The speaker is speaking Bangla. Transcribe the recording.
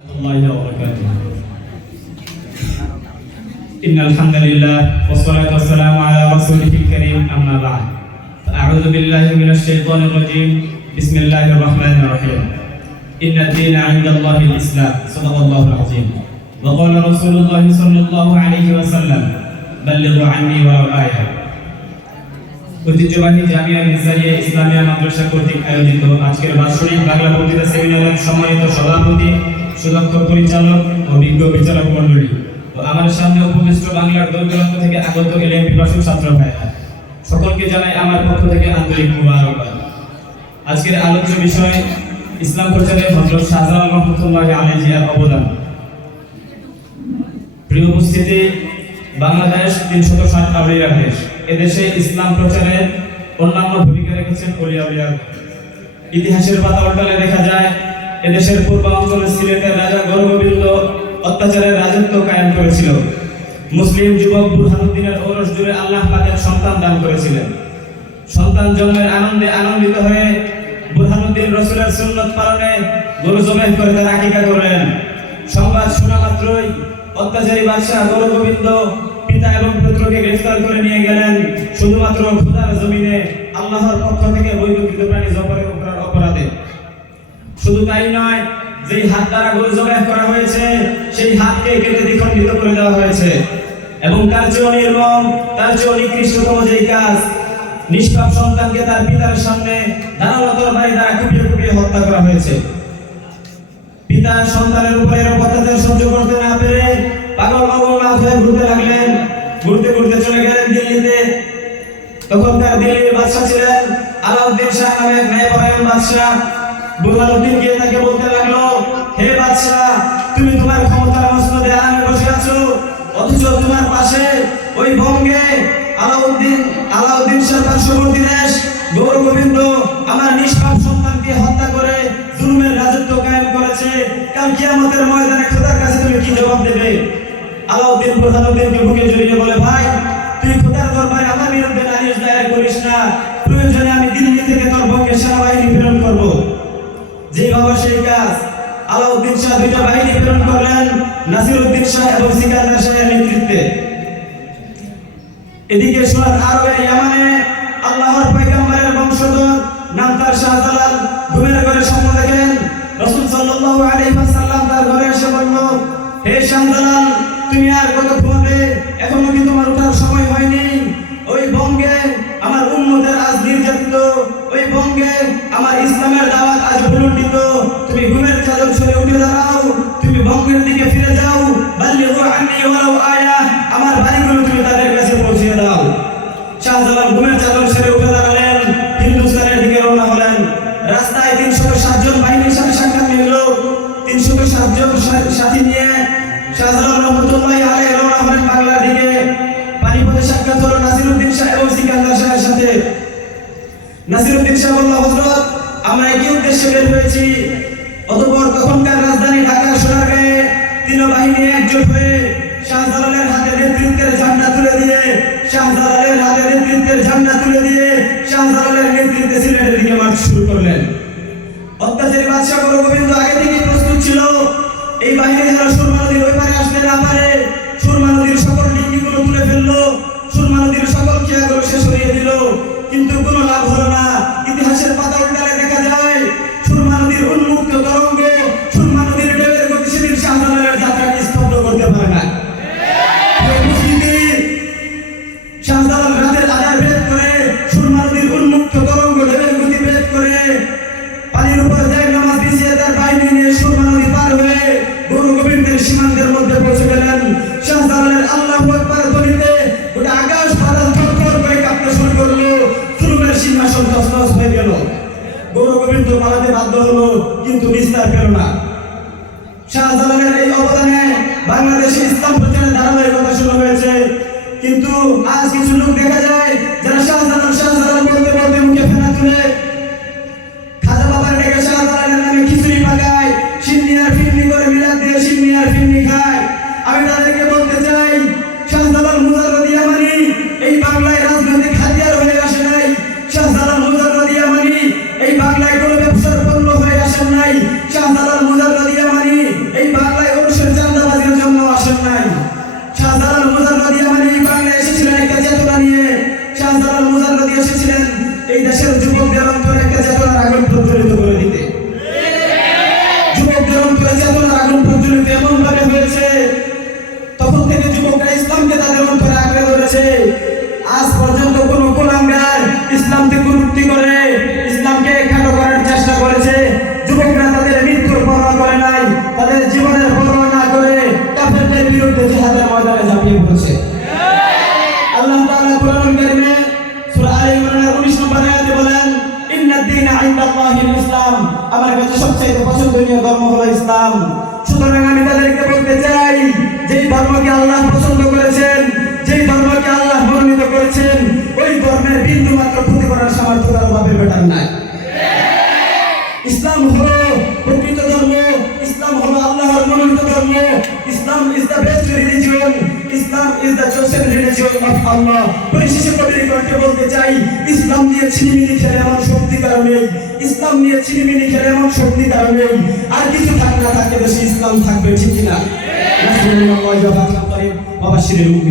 الله وبركاته. إن الحمد لله والصلاة والسلام على رسوله الكريم أما بعد فأعوذ بالله من الشيطان الرجيم بسم الله الرحمن الرحيم إن الدين عند الله الإسلام صدق الله العظيم وقال رسول الله صلى الله عليه وسلم بلغوا عني ولو آية ঐতিহ্যবাহী জামিয়া নিসাইয়ে ইসলামিয়া মাদ্রাসা কর্তৃক আয়োজিত আজকের বাৎসরিক বাংলা বক্তৃতা সেমিনারের সম্মানিত সভাপতি সুদক্ষ পরিচালক ও বিজ্ঞ বিচারক মণ্ডলী ও আমার সামনে উপবিষ্ট বাংলার দূরদূরান্ত থেকে আগত এলএম পিপাসু ছাত্র ভাইরা সকলকে জানাই আমার পক্ষ থেকে আন্তরিক মুবারকবাদ। আজকের আলোচ্য বিষয় ইসলাম প্রচারে হযরত শাহজালাল রহমাতুল্লাহি আলাইহি এর অবদান। প্রিয় উপস্থিতি, বাংলাদেশ ৩৬০ আউলিয়ার দেশ। এদেশে ইসলাম প্রচারে অন্যান্য ভূমিকা রেখেছেন ওলিয়া। ইতিহাসের পাতা উল্টালে দেখা যায় এদেশের পূর্বাঞ্চলে সিলেটের রাজা গৌরগোবিন্দ অত্যাচারের রাজত্ব কায়েম করেছিল। মুসলিম যুবক বুরহানুদ্দিনের ঔরস জুড়ে আল্লাহ পাকের সন্তান দান করেছিলেন। সন্তান জন্মের আনন্দে আনন্দিত হয়ে বুরহানুদ্দিন রাসূলের সুন্নাত পালনে গরু জবাই করে তার আকিকা করলেন। সংবাদ শোনা মাত্রই অত্যাচারী বাদশাহ গৌরগোবিন্দ পিতা এবং পুত্রকে গ্রেফতার করে নিয়ে গেলেন শুধুমাত্র খোদার জমিনে আল্লাহর পক্ষ থেকে বৈধকৃত প্রাণী জবাই করার অপরাধে। শুধু তাই নয়, যেই হাত দ্বারা গরু জবাই করা হয়েছে সেই হাতকে কেটে দ্বিখণ্ডিত করে দেওয়া হয়েছে এবং তার চেয়েও নির্মম, তার চেয়েও নিকৃষ্টতম যেই কাজ, নিষ্পাপ সন্তানকে তার পিতার সামনে ধারালো তরবারি দ্বারা কুপিয়ে হত্যা করা হয়েছে। পিতা সন্তানের উপরে অত্যাচার সহ্য করতে না পেরে পাগল হয়ে ঘুরতে লাগলেন। ঘুরতে চলে গেলেন দিল্লিতে। তখনকার দিল্লির বাদশা ছিলেন আলাউদ্দিন শাহ নামে এক ন্যায়পরায়ণ বাদশা। বুরহানুদ্দিন গিয়ে তাকে বলতে লাগলো, হে বাদশা, তুমি তোমার ক্ষমতার মসনদে আরামে বসে আছো, অথচ তোমার পাশে ওই বঙ্গে আলাউদ্দিন শাহ পার্শ্ববর্তী দেশ গৌরগোবিন্দ আমার নিষ্পাপ সন্তানকে হত্যা করে জুলুমের রাজত্ব কায়েম করেছে। কাল কিয়ামতের ময়দানে খোদার কাছে তুমি কি জবাব দেবে? আলাউদ্দিন বুরহানুদ্দিনকে বুকে জড়িয়ে বলে, ভাই, তুই খোদার দরবারে আমার বিরুদ্ধে নালিশ দায়ের করিস না, প্রয়োজনে আমি দিল্লি থেকে তোর বঙ্গে সেনাবাহিনী প্রেরণ করব। যে বাবা সেই কাজ। আলাউদ্দিন শাহ দুইটা বাহিনী প্রেরণ করলেন, নাসিরউদ্দিন শাহ এবং সিকান্দার শাহের নেতৃত্বে। এদিকে সুরাত আরবের ইয়ামানে আল্লাহর পয়গম্বরের বংশধর নাম তার শাহজালাল ঘুমের ঘরে স্বপ্ন দেখেন। রাসূল সাল্লাল্লাহু আলাইহি ওয়াসাল্লাম তার ঘরে এসে বলল, হে শাহজালাল, তুমি আর কত ঘুমাবে? এখনো কি তোমার ওঠার সময় হয়নি? ওই বঙ্গে আমার উম্মতের আজ নির্যাতিত, ওই বঙ্গে আমার ইসলামের দাওয়াত আজ ভুলুণ্ঠিত। তুমি ঘুমের চাদর সরে উঠে দাঁড়াও, তুমি বঙ্গের দিকে ফিরে যাও। বাল্লিগু আন্নী ওয়ালাউ আয়া, আমার বাড়িগুলো তুমি তাদের কাছে পৌঁছে দাও। শাহজালাল ঘুমের চাদর সরে উঠে দাঁড়ালেন, হিন্দুস্তানের দিকে রওনা হলেন। রাস্তায় ৩৬০ জন বাহিনীর সাথে সাক্ষাৎ মিলল। ৩৬০ জন সাথী নিয়ে শাহজালাল রহমাতুল্লাহি আলাইহি রওনা হলেন বাংলার দিকে। পানিপথে সাক্ষাৎ হলো নাসিরউদ্দিন শাহ এবং সিকান্দার শাহের সাথে। নাসিরউদ্দিন শাহ বলল, হযরত, আমরা একই উদ্দেশ্যে বের হয়েছি। অতঃপর তখনকার রাজধানী ঢাকার সোনারগাঁয়ে তিন বাহিনী একজোট হয়ে শাহজালালের হাতে নেতৃত্বের ঝান্ডা তুলে দিয়ে শাহজালালের নেতৃত্বে সিলেটের দিকে মার্চ শুরু করলেন। অত্যাচারী বাদশাহ গৌরগোবিন্দ আগে থেকেই প্রস্তুত ছিল। এই বাহিনী যেন সুরমা নদীর ওই পারে আসতে না পারে। সুরমা নদীর সকল ডিঙ্গিগুলো তুলে ফেললো, সুরমা নদীর সকল খেয়াগুলো শেষ হয়ে দিল, কিন্তু কোনো লাভ হলো না। ইতিহাসের পাতা উল্টালে দেখা যায় সুরমা নদীর উন্মুক্ত তরঙ্গে সুরমা নদীর ঢেউয়ের গতিশীল শাহজালালের যাত্রাকে স্তব্ধ করতে পারে না। শাহজালাল রাতের আধার ভেদ করে সুরমা নদীর উন্মুক্ত তরঙ্গ ঢেউয়ের গতি ভেদ করে পানির উপর দেয় নামাজ বিছিয়ে তার বাহিনী নিয়ে সুরমা নদী পার হয়ে গৌরগোবিন্দের সীমান্তের মধ্যে পৌঁছে গেলেন। শাহজালালের আল্লাহু আকবার ধ্বনিতে গোটা আকাশ পাতাল থরথর করে কাঁপতে শুরু করলো। জুলুমের সিংহাসন তছনছ হয়ে গেল। গৌরগোবিন্দ পালাতে বাধ্য হলো, কিন্তু নিস্তার পেল না। শাহজালালের এই অবদানে বাংলাদেশে ইসলাম প্রচারের ধারাবাহিকতা শুরু হয়েছে। কিন্তু আজ কিছু লোক দেখা যায় যারা শাহজালাল বলতে বলতে মুখে ফেনা তুলে খাজা বাবার ডেকে শাহজালালের নামে খিচুড়ি পাকায়, সিন্নি আর ফিন্নি করে মিলাদ দিয়ে সিন্নি আর ফিন্নি খায়। আমি তাদেরকে বলতে চাই, শাহজালাল মুজাররদ ইয়ামানি এই বাংলায় রাজনৈতিক হাতিয়ার হয়ে আসে নাই। শাহজালাল মুজাররদ ইয়ামানি এই বাংলায় কোনো ব্যবসার পণ্য হয়ে আসেন নাই। শাহজালাল মুজাররদ ইয়ামানি এই এমন ভাবে হয়েছে, তখন থেকে যুবকরা ইসলামকে তাদের অন্তরে আঁকড়ে ধরেছে। আজ পর্যন্ত কোন কুলাঙ্গার ইসলাম থেকে কুরুক্তি করে ইসলামকে খাটো করার চেষ্টা করেছে। যুবকরা তাদের মৃত্যুর পরোয়া করে নাই, তাদের জীবনের পরোয়া না করে কাফেরদের বিরুদ্ধে জিহাদের ময়দানে ঝাঁপিয়ে পড়েছে। আল্লাহ তাআলা কোরআনুল কারীমে সূরা আলে ইমরানের 19 নম্বর আয়াতে বলেন, ইন্নাদ দীনা ইনদাল্লাহিল ইসলাম, আমার কাছে সবচেয়ে পছন্দনীয় ধর্ম হলো ইসলাম। সুতরাং আমি তাদেরকে বলতে চাই, যেই ধর্মকে আল্লাহ পছন্দ করেছেন, যেই ধর্মকে আল্লাহ মনোনীত করেছেন, ওই ধর্মের বিন্দু মাত্র ক্ষতি করার সামর্থ্য কারো বাপের বেটার নাই। ইসলাম হলো প্রকৃত ধর্ম, ইসলাম হলো আল্লাহর মনোনীত ধর্ম। Islam is the best religion, Islam is the chosen religion of Allah. পরিশেষে কবির কণ্ঠে বলতে চাই, ইসলাম নিয়ে ছিনিমিনি খেলে এমন শক্তি কারো নেই, ইসলাম নিয়ে ছিনিমিনি খেলে এমন শক্তি কারো নেই। আর কিছু থাক না থাকে বেশি ইসলাম থাকবে, ঠিক কিনা? বাবা শিরের মুখ